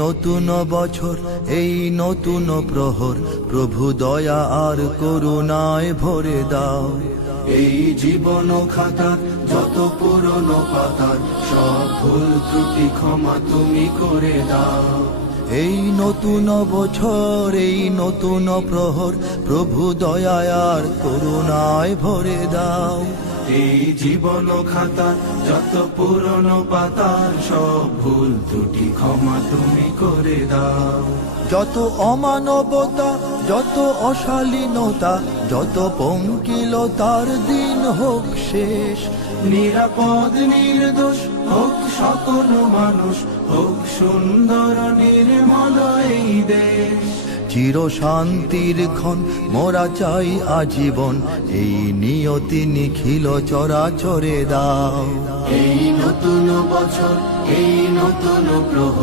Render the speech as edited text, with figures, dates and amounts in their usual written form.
নতুন বছর, এই নতুন প্রহর, প্রভু দয়া আর করুণায় ভরে দাও। এই জীবন খাতার যত পুরনো পাতার সব ভুল ত্রুটি ক্ষমা তুমি করে দাও। এই নতুন বছর, এই নতুন প্রহর, প্রভু দয়া আর করুণায় ভরে দাও। এই জীবন খাতার যত পুরনো পাতার সব ভুল ত্রুটি ক্ষমা তুমি করে দাও। যত অমানবতা, যত অশালীনতা, যত পঙ্কিলতার দিন হোক শেষ। নিরাপদ নির্দোষ হোক সকল মানুষ, হোক সুন্দর নির্মল এই দেশ। চির শান্তির ক্ষণ মোরা চাই আজীবন, এই নিয়তি নিখিল চরাচরে দাও। এই নতুন বছর, এই নতুন প্রহর,